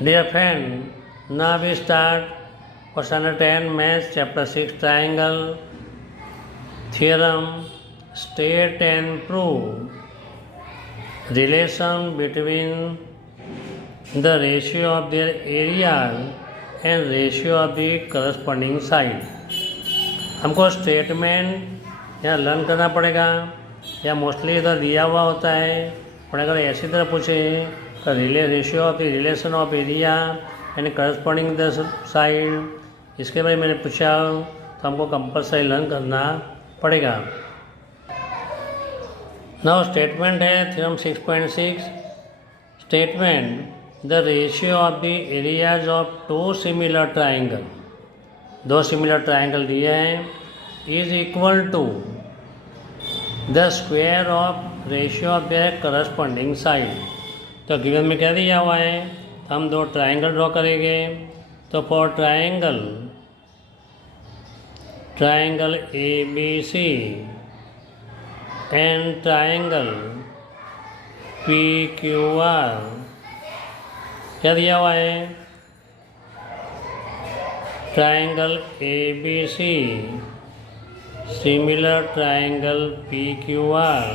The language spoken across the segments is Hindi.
Dear friend, now we start question 10 Maths chapter 6 Triangle Theorem. State and prove relation between the ratio of their area and ratio of the corresponding side. हमको स्टेटमेंट यहाँ लर्न करना पड़ेगा या मोस्टली इधर दिया हुआ होता है, पर अगर ऐसी तरह पूछे तो ratio of the relation of area and corresponding the side, इसके बारे में मैंने पूछा तो हमको कंपलसरी लर्न करना पड़ेगा। नाउ स्टेटमेंट है theorem 6.6। Statement the ratio of the areas of two similar triangle, दो सिमिलर ट्राइंगल दिए हैं, is equal to the square of ratio of their corresponding side. तो गिवन में क्या दिया हुआ है, हम दो ट्राइंगल ड्रॉ करेंगे। तो for triangle A B C and triangle P Q R, क्या दिया हुआ है, triangle A B C similar triangle P Q R,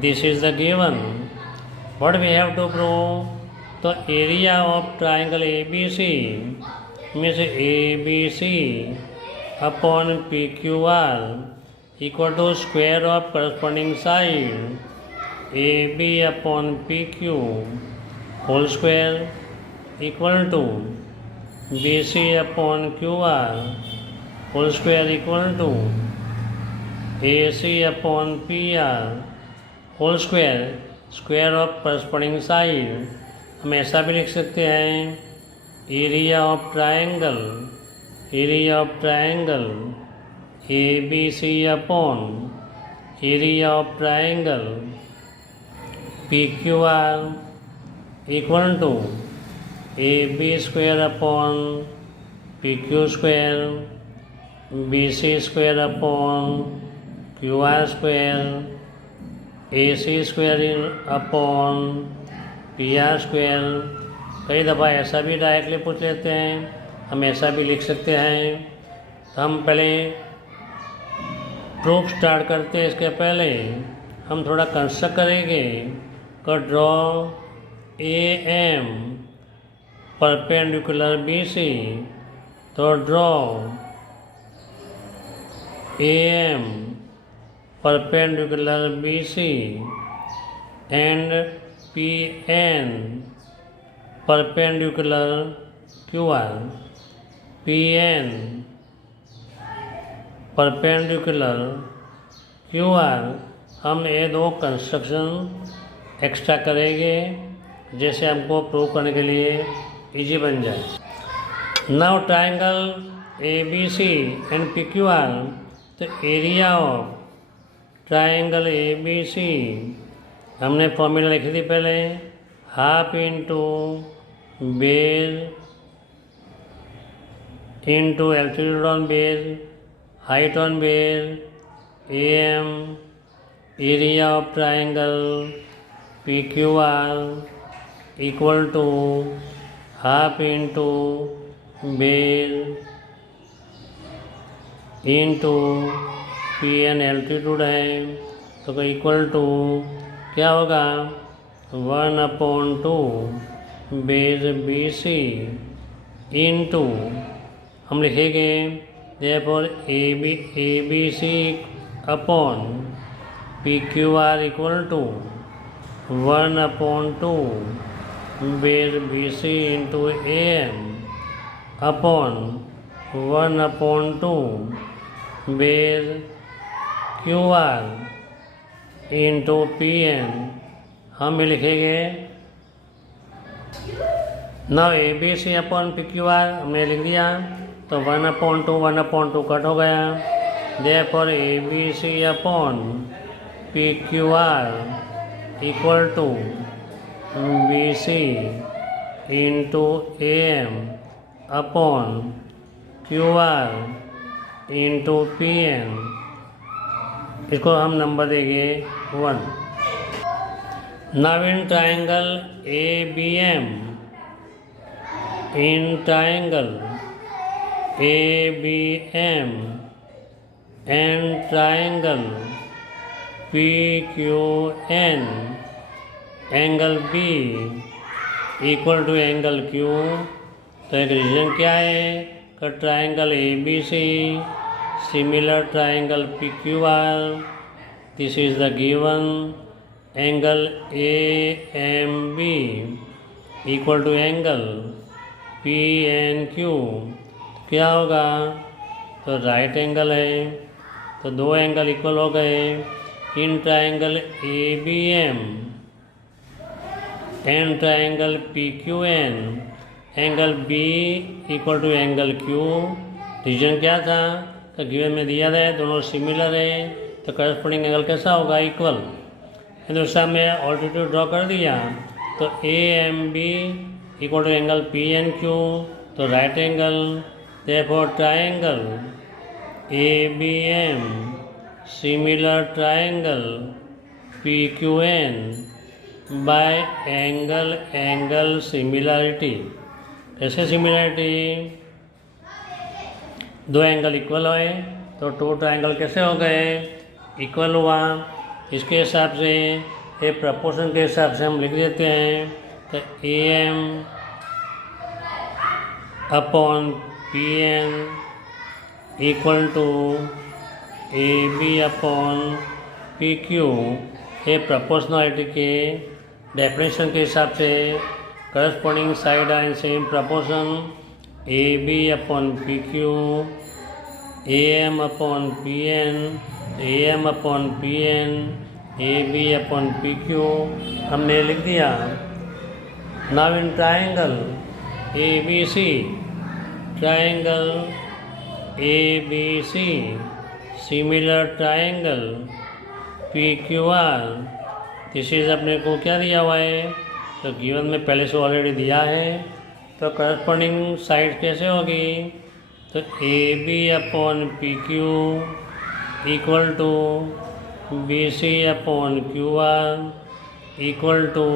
this is the given. What we have to prove? तो area of triangle ABC means ABC upon PQR equal to square of corresponding side AB upon PQ whole square equal to BC upon QR whole square equal to AC upon PR whole square, square of corresponding side. हम ऐसा भी लिख सकते हैं area of triangle A B C upon area of triangle P Q R equal to A B square upon P Q square B C square upon Q R square A C square upon P R square. कई दफ़ा ऐसा भी डायरेक्टली पूछ लेते हैं, हम ऐसा भी लिख सकते हैं। तो हम पहले प्रूफ स्टार्ट करते हैं, इसके पहले हम थोड़ा कंस्ट्रक्ट करेंगे। तो draw A M perpendicular B C, तो draw A M perpendicular BC and PN perpendicular QR, PN perpendicular QR। हम ये दो कंस्ट्रक्शन एक्स्ट्रा करेंगे जैसे हमको प्रूव करने के लिए इजी बन जाए। Now triangle ABC and PQR, तो area of triangle A B C हमने फॉर्मूला लिखी थी पहले, half into base into altitude on base height on base A M area of triangle P Q R equal to half into base into P N altitude है, तो इक्वल टू क्या होगा 1/2 बेस बी सी इंटू हम लिखेंगे therefore A B C upon P Q R equal to 1/2 base B C into A M upon 1/2 base Q R into P N. हम लिखेंगे ना A B C upon P Q R हमने लिख दिया, तो 1/2 कट हो गया। Therefore A B C upon P Q R equal to B C into A M upon Q R into P N. इसको हम नंबर देंगे 1। Now in triangle A B M in triangle ABM and triangle PQN, angle B equal to angle Q। तो एक रीजन क्या है कि triangle ABC similar triangle PQR, this is the given. Angle AMB equal to angle PNQ, क्या होगा? तो राइट एंगल है, तो दो एंगल इक्वल हो गए। In triangle ABM and triangle PQN, angle B equal to angle Q। Reason क्या था? तो गिवन में दिया है दोनों सिमिलर है, तो करस्पॉन्डिंग एंगल कैसा होगा? इक्वल। दूसरा में ऑल्टीट्यूड ड्रॉ कर दिया, तो AMB equal to angle PNQ, तो right angle. Therefore triangle ABM similar triangle PQN by angle similarity. कैसे सिमिलरिटी? दो एंगल इक्वल हुए, तो टू ट्राइंगल कैसे हो गए? इक्वल हुआ। इसके हिसाब से एक प्रपोर्शन के हिसाब से हम लिख देते हैं, तो AM upon PN equal to AB upon PQ। ये प्रोपोर्शनलिटी के डेफिनेशन के हिसाब से corresponding side are in same proportion, AB upon PQ, AM upon PN, AM upon PN, AB upon PQ हमने लिख दिया। Now in triangle ABC, triangle ABC similar triangle PQR, this is अपने को क्या दिया हुआ है? तो गिवन में पहले से ऑलरेडी दिया है, तो करस्पॉन्डिंग साइड कैसे होगी? तो AB upon PQ equal to BC upon QR equal to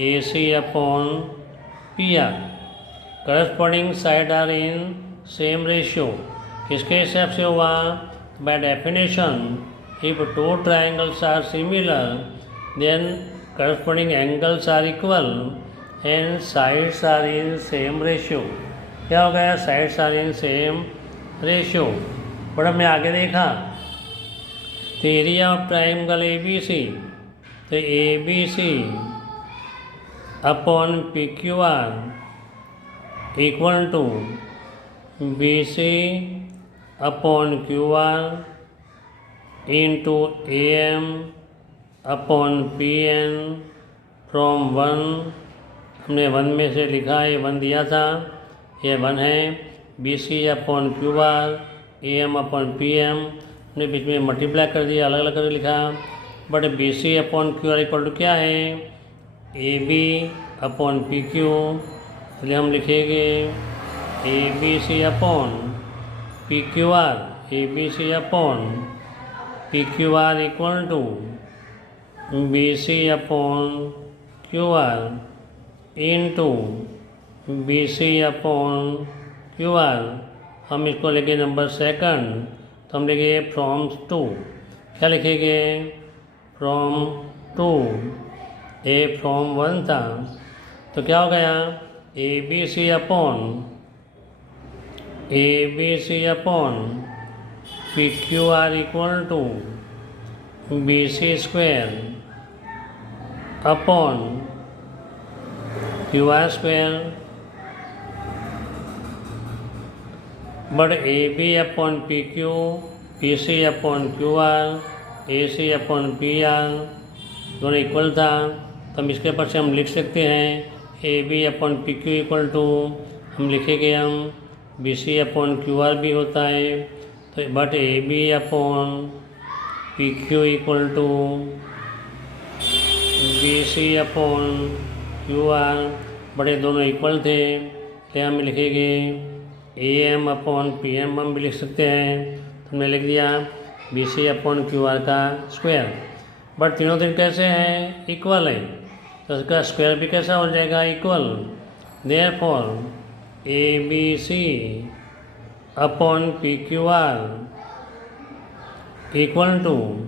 AC upon PR। Corresponding side are in same ratio. किसके हिसाब से हुआ? By definition, if two triangles are similar then corresponding angles are equal and sides are in same ratio। क्या हो गया? sides are in same ratio। और हमने आगे देखा, तो एरिया ऑफ ट्राइंगल ABC, तो ABC upon PQR equal to BC upon QR into AM upon PN from 1। हमने 1 में से लिखा, ये 1 दिया था, ये 1 है। BC upon QR, AM upon PM हमने बीच में मल्टीप्लाई कर दिया, अलग अलग करके लिखा। But BC upon QR equal to क्या है? AB अपॉन PQ, इसलिए हम लिखेंगे ABC upon PQR, ABC upon PQR equal to BC upon QR into BC upon QR। हम इसको लेंगे नंबर सेकंड, तो हम लिखेंगे फ्रॉम 2। क्या लिखेंगे? फ्रॉम 2। A फ्रॉम 1 था, तो क्या हो गया? ABC upon PQR equal to BC square upon QR square. But AB upon PQ, PC upon QR, AC upon PR दोनों इक्वल था, तो हम इसके ऊपर से हम लिख सकते हैं AB upon PQ equal to, हम लिखेंगे हम BC अपॉन QR भी होता है, तो but AB upon PQ equal to BC upon QR, बड़े दोनों इक्वल थे, तो हम लिखेंगे AM अपॉन PM हम भी लिख सकते हैं, तो हमने लिख दिया BC अपॉन QR का स्क्वायर। बट तीनों दिन कैसे हैं? इक्वल है, तो इसका स्क्वायर भी कैसा हो जाएगा? Equal. Therefore ABC upon PQR equal to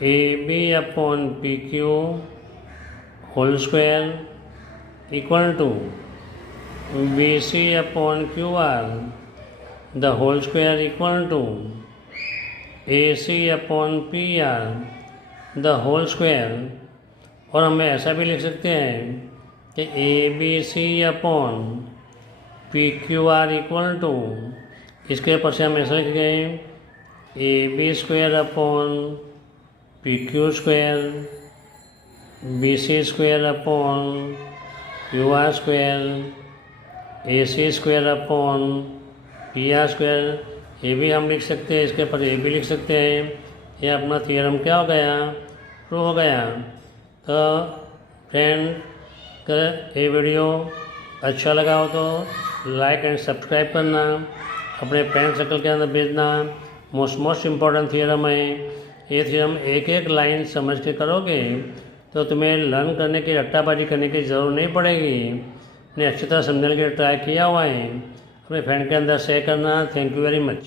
AB upon PQ whole square equal to BC upon QR the whole square equal to AC upon PR the whole square। और हम ऐसा भी लिख सकते हैं कि ABC upon PQR equal to, इसके ऊपर से हम ऐसा लिख गए AB square upon PQ square BC square upon QR square AC square upon PR square. ये भी हम लिख सकते हैं, इसके ऊपर ये भी लिख सकते हैं। ये अपना थ्योरम क्या हो गया, प्रूव हो गया। तो फ्रेंड, अगर ये वीडियो अच्छा लगा हो तो लाइक एंड सब्सक्राइब करना, अपने फ्रेंड सर्कल के अंदर भेजना। मोस्ट इम्पॉर्टेंट थ्योरम है ये। थ्योरम एक एक लाइन समझ के करोगे तो तुम्हें लर्न करने की, रट्टाबाजी करने की ज़रूरत नहीं पड़ेगी। मैंने अच्छी तरह समझने के लिए ट्राई किया हुआ है। अपने फ्रेंड के अंदर शेयर करना। Thank you very much.